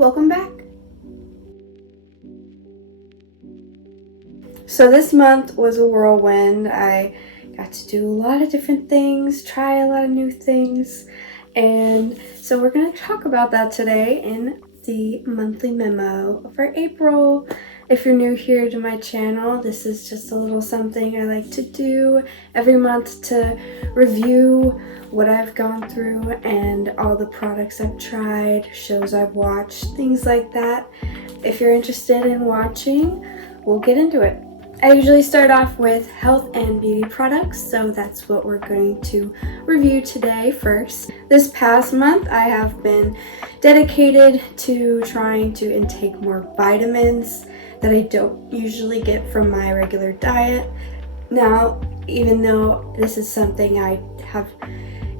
welcome back. So this month was a whirlwind. I got to do a lot of different things, try a lot of new things, and so we're going to talk about that today in the monthly memo for April. If you're new here to my channel, this is just a little something I like to do every month to review what I've gone through and all the products I've tried, shows I've watched, things like that. If you're interested in watching, we'll get into it. I usually start off with health and beauty products, so that's what we're going to review today first. This past month, I have been dedicated to trying to intake more vitamins that I don't usually get from my regular diet. Now, even though this is something I have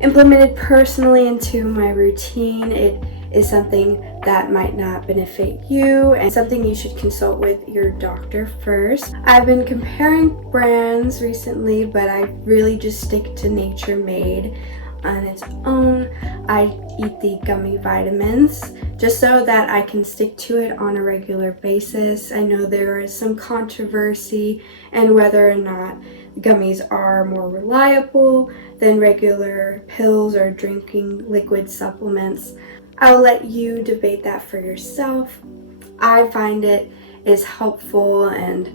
implemented personally into my routine, it is something that might not benefit you and something you should consult with your doctor first. I've been comparing brands recently, but I really just stick to Nature Made on its own. I eat the gummy vitamins just so that I can stick to it on a regular basis. I know there is some controversy and whether or not gummies are more reliable than regular pills or drinking liquid supplements. I'll let you debate that for yourself. I find it is helpful, and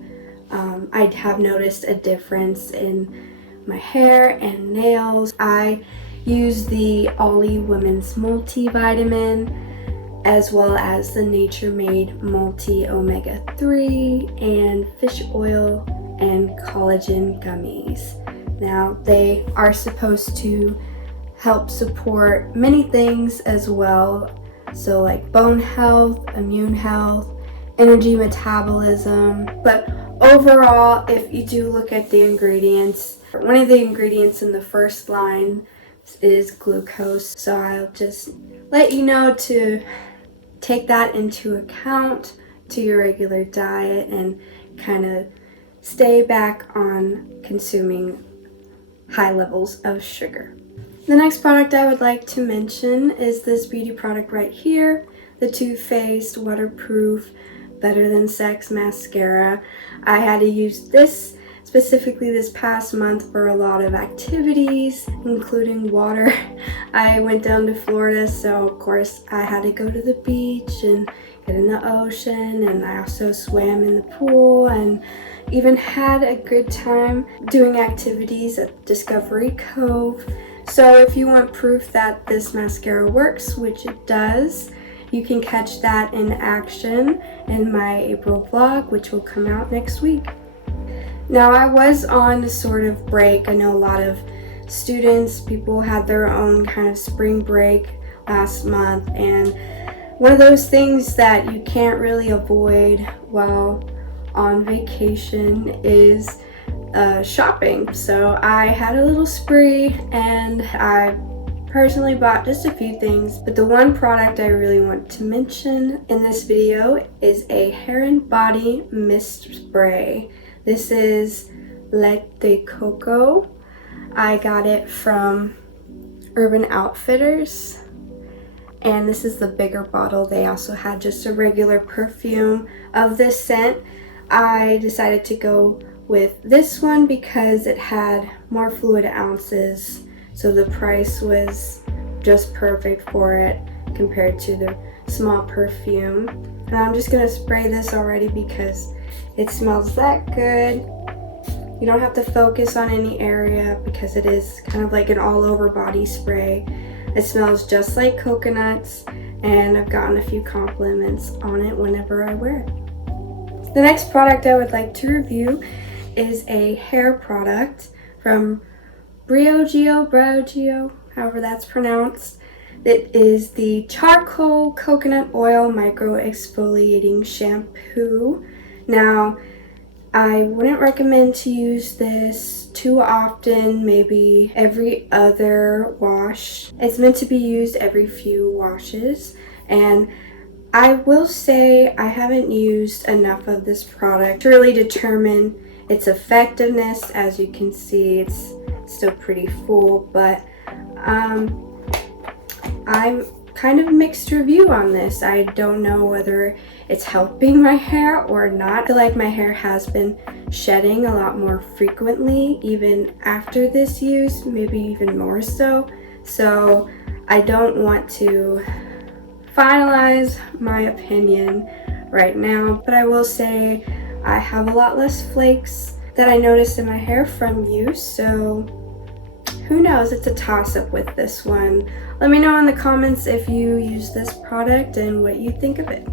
I have noticed a difference in my hair and nails. I use the Ollie Women's Multivitamin as well as the Nature Made Multi Omega 3 and fish oil and collagen gummies. Now, they are supposed to help support many things as well, so like bone health, immune health, energy metabolism. But overall, if you do look at the ingredients, one of the ingredients in the first line is glucose, so I'll just let you know to take that into account to your regular diet and kind of stay back on consuming high levels of sugar. The next product I would like to mention is this beauty product right here, the Too Faced Waterproof Better Than Sex Mascara. I had to use this specifically this past month for a lot of activities, including water. I went down to Florida, so of course I had to go to the beach and get in the ocean, and I also swam in the pool and even had a good time doing activities at Discovery Cove. So if you want proof that this mascara works, which it does, you can catch that in action in my April vlog, which will come out next week. Now, I was on a sort of break. I know a lot of students, people had their own kind of spring break last month, and one of those things that you can't really avoid while on vacation is shopping. So I had a little spree and I personally bought just a few things, but the one product I really want to mention in this video is a hair and body mist spray. This is Lait de Coco. I got it from Urban Outfitters, and this is the bigger bottle. They also had just a regular perfume of this scent. I decided to go with this one because it had more fluid ounces, so the price was just perfect for it compared to the small perfume. And I'm just gonna spray this already because it smells that good. You don't have to focus on any area because it is kind of like an all over body spray. It smells just like coconuts, and I've gotten a few compliments on it whenever I wear it. The next product I would like to review is a hair product from Briogeo, however that's pronounced. It is the Charcoal Coconut Oil Micro Exfoliating Shampoo. Now, I wouldn't recommend to use this too often, maybe every other wash. It's meant to be used every few washes, and I will say I haven't used enough of this product to really determine its effectiveness. As you can see, it's still pretty full, but I'm kind of mixed review on this. I don't know whether it's helping my hair or not. I feel like my hair has been shedding a lot more frequently even after this use, maybe even more so. So I don't want to finalize my opinion right now, but I will say I have a lot less flakes that I noticed in my hair from use, so who knows, it's a toss-up with this one. Let me know in the comments if you use this product and what you think of it.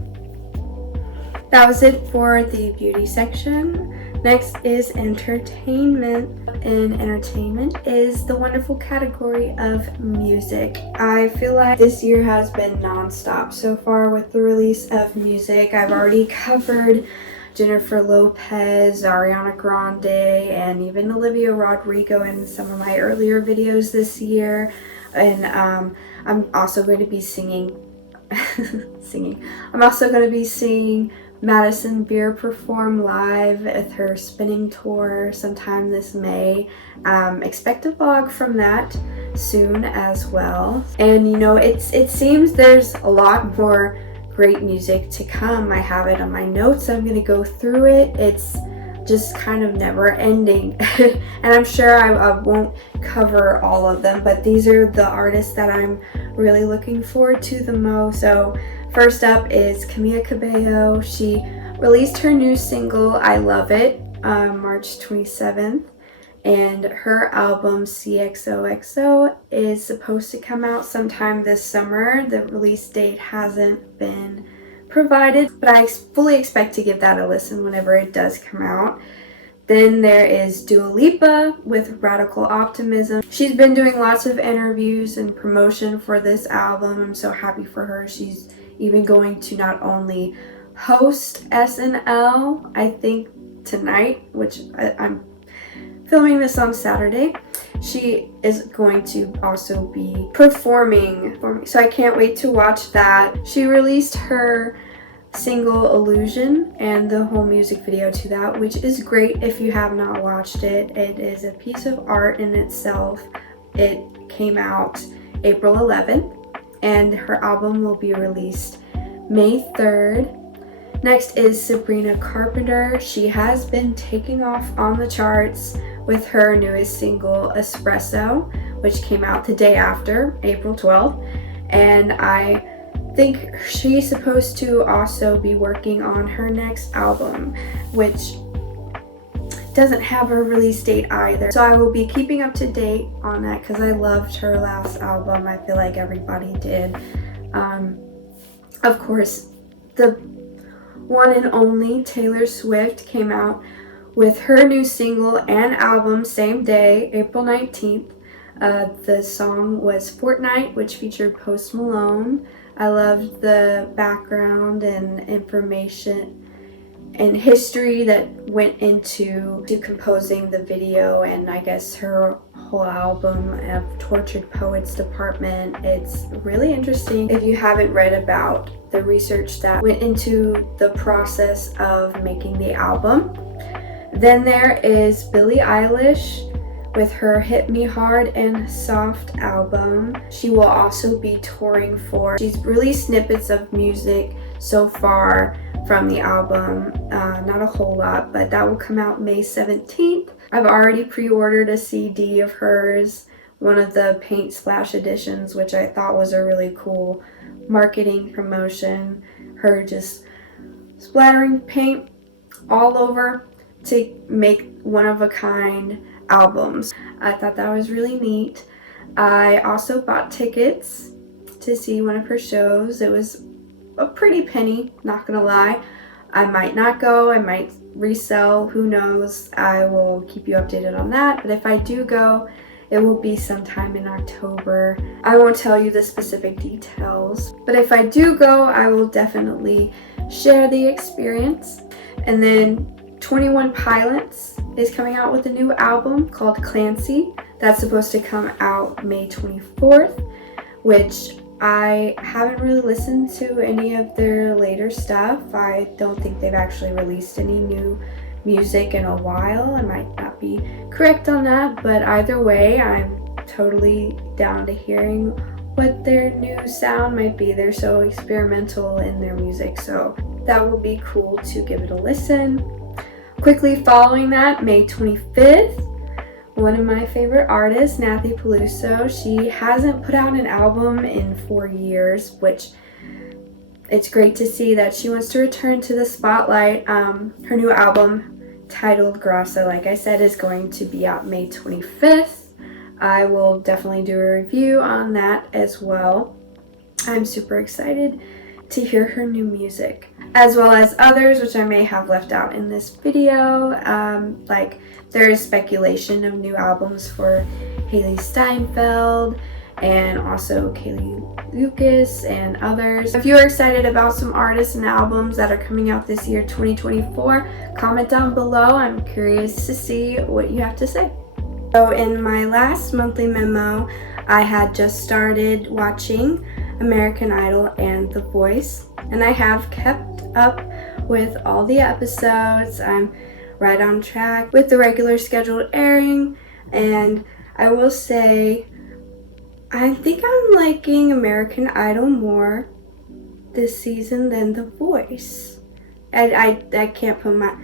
That was it for the beauty section. Next is entertainment, and entertainment is the wonderful category of music. I feel like this year has been non-stop so far with the release of music. I've already covered Jennifer Lopez, Ariana Grande, and even Olivia Rodrigo in some of my earlier videos this year. And I'm also going to be singing. I'm also going to be seeing Madison Beer perform live at her spinning tour sometime this May. Expect a vlog from that soon as well. And you know, it seems there's a lot more great music to come. I have it on my notes. I'm going to go through it. It's just kind of never ending. And I'm sure I won't cover all of them, but these are the artists that I'm really looking forward to the most. So first up is Camila Cabello. She released her new single, I Love It, March 27th. And her album CXOXO is supposed to come out sometime this summer. The release date hasn't been provided, but I fully expect to give that a listen whenever it does come out. Then there is Dua Lipa with Radical Optimism. She's been doing lots of interviews and promotion for this album. I'm so happy for her. She's even going to not only host SNL, I think tonight, which I'm filming this on Saturday. She is going to also be performing for me, so I can't wait to watch that. She released her single Illusion and the whole music video to that, which is great. If you have not watched it, it is a piece of art in itself. It came out April 11th, and her album will be released May 3rd. Next is Sabrina Carpenter. She has been taking off on the charts with her newest single, Espresso, which came out the day after, April 12th. And I think she's supposed to also be working on her next album, which doesn't have a release date either. So I will be keeping up to date on that because I loved her last album. I feel like everybody did. Of course, the one and only Taylor Swift came out with her new single and album same day, April 19th. The song was Fortnite, which featured Post Malone. I loved the background and information and history that went into composing the video, and I guess her whole album of Tortured Poets Department. It's really interesting if you haven't read about the research that went into the process of making the album. Then there is Billie Eilish with her Hit Me Hard and Soft album. She will also be touring for. She's released snippets of music so far from the album, not a whole lot, but that will come out May 17th. I've already pre-ordered a CD of hers, one of the Paint Splash editions, which I thought was a really cool marketing promotion. Her just splattering paint all over to make one-of-a-kind albums. I thought that was really neat. I also bought tickets to see one of her shows. It was a pretty penny, not gonna lie. I might not go, I might resell, who knows. I will keep you updated on that, but if I do go, it will be sometime in October. I won't tell you the specific details, but if I do go, I will definitely share the experience. And then 21 Pilots is coming out with a new album called Clancy. That's supposed to come out May 24th, which I haven't really listened to any of their later stuff. I don't think they've actually released any new music in a while. I might not be correct on that, but either way, I'm totally down to hearing what their new sound might be. They're so experimental in their music, so that will be cool to give it a listen. Quickly following that, May 25th, one of my favorite artists, Nathy Peluso. She hasn't put out an album in 4 years, which it's great to see that she wants to return to the spotlight. Her new album, titled Grassa, like I said, is going to be out May 25th. I will definitely do a review on that as well. I'm super excited to hear her new music, as well as others which I may have left out in this video. Like there is speculation of new albums for Haley Steinfeld and also Kaylee Lucas and others. If you are excited about some artists and albums that are coming out this year, 2024, comment down below. I'm curious to see what you have to say. So in my last monthly memo, I had just started watching American Idol and The Voice, and I have kept up with all the episodes. I'm right on track with the regular scheduled airing, and I will say I think I'm liking American Idol more this season than The Voice. I can't put my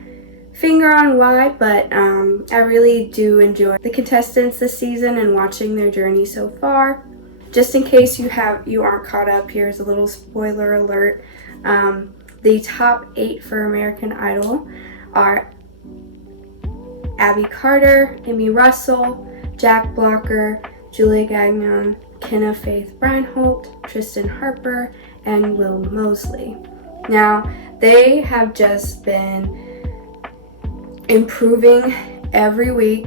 finger on why, but I really do enjoy the contestants this season and watching their journey so far. Just in case you aren't caught up, here's a little spoiler alert. The top 8 for American Idol are Abby Carter, Amy Russell, Jack Blocker, Julia Gagnon, Kenna Faith Breinholt, Tristan Harper, and Will Mosley. Now, they have just been improving every week.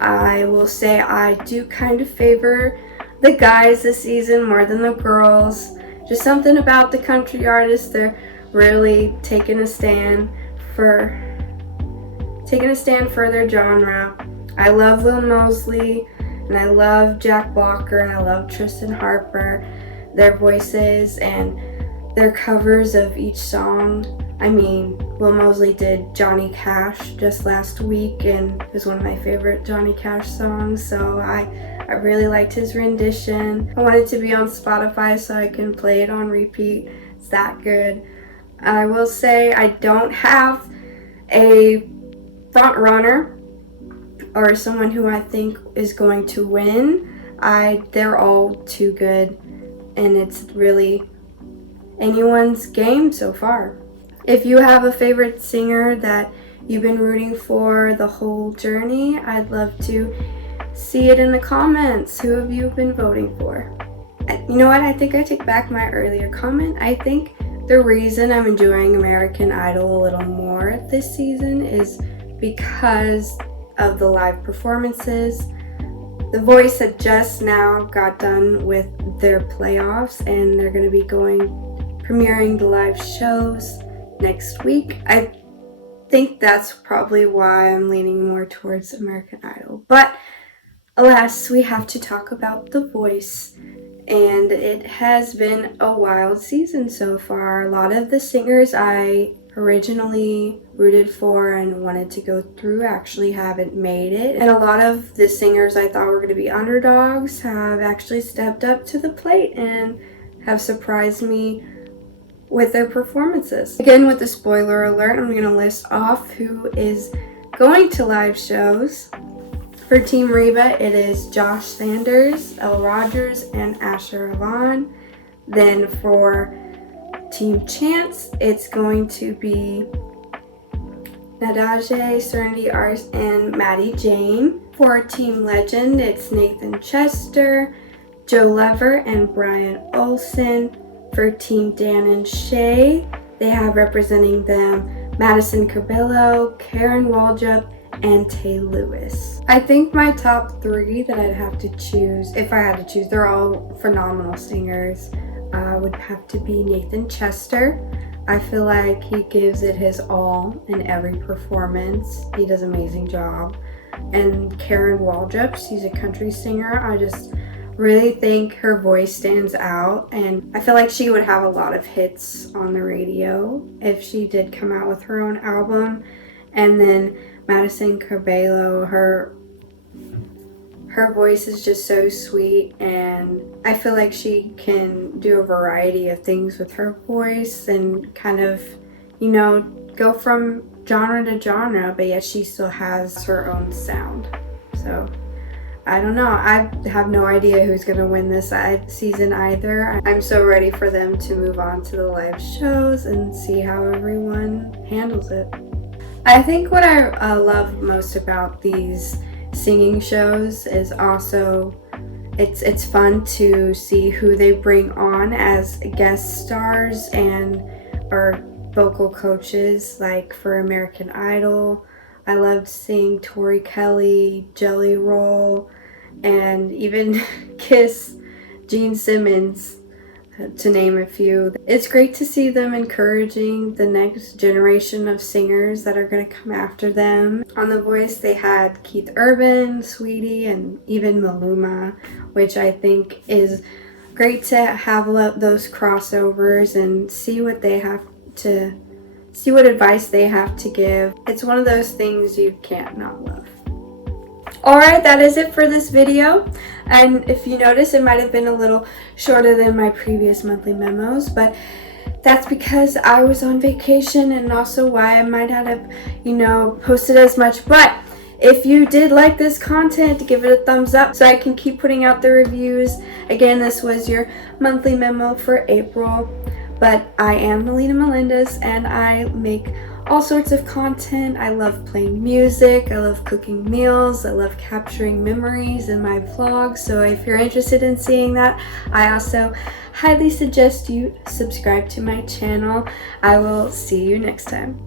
I will say I do kind of favor the guys this season more than the girls. Just something about the country artists, they're really taking a stand for their genre. I love Will Mosley, and I love Jack Blocker, and I love Tristan Harper, their voices and their covers of each song. I mean, Will Mosley did Johnny Cash just last week, and it was one of my favorite Johnny Cash songs, so I really liked his rendition. I want it to be on Spotify so I can play it on repeat. It's that good. I will say I don't have a front runner or someone who I think is going to win. They're all too good, and it's really anyone's game so far. If you have a favorite singer that you've been rooting for the whole journey, I'd love to see it in the comments. Who have you been voting for? You know what? I think I take back my earlier comment. I think the reason I'm enjoying American Idol a little more this season is because of the live performances. The Voice had just now got done with their playoffs, and they're going to be premiering the live shows next week. I think that's probably why I'm leaning more towards American Idol. But alas, we have to talk about The Voice, and it has been a wild season so far. A lot of the singers I originally rooted for and wanted to go through actually haven't made it, and a lot of the singers I thought were going to be underdogs have actually stepped up to the plate and have surprised me with their performances. Again, with the spoiler alert, I'm going to list off who is going to live shows. For Team Reba, it is Josh Sanders, Elle Rogers, and Asher Avon. Then for Team Chance, it's going to be Nadaje, Serenity Arts, and Maddie Jane. For Team Legend, it's Nathan Chester, Joe Lever, and Brian Olsen. For Team Dan and Shay, they have representing them Madison Cabello, Karen Waldrop, and Tay Lewis. I think my top 3 that I'd have to choose, if I had to choose, they're all phenomenal singers, would have to be Nathan Chester. I feel like he gives it his all in every performance. He does an amazing job. And Karen Waldrop, she's a country singer. I just really think her voice stands out, and I feel like she would have a lot of hits on the radio if she did come out with her own album. And then Madison Cabello, her Her voice is just so sweet, and I feel like she can do a variety of things with her voice and kind of, you know, go from genre to genre, but yet she still has her own sound. So I don't know. I have no idea who's going to win this season either. I'm so ready for them to move on to the live shows and see how everyone handles it. I think what I love most about these singing shows is also it's fun to see who they bring on as guest stars and or vocal coaches. Like for American Idol, I loved seeing Tori Kelly, Jelly Roll, and even Kiss, Gene Simmons, to name a few. It's great to see them encouraging the next generation of singers that are going to come after them. On The Voice, they had Keith Urban, Sweetie, and even Maluma, which I think is great to have those crossovers and see what advice they have to give. It's one of those things you can't not love. Alright, that is it for this video, and if you notice, it might have been a little shorter than my previous monthly memos, but that's because I was on vacation and also why I might not have, posted as much. But if you did like this content, give it a thumbs up so I can keep putting out the reviews. Again, this was your monthly memo for April, but I am Melina Melendez and I make all sorts of content. I love playing music, I love cooking meals, I love capturing memories in my vlogs. So if you're interested in seeing that, I also highly suggest you subscribe to my channel. I will see you next time.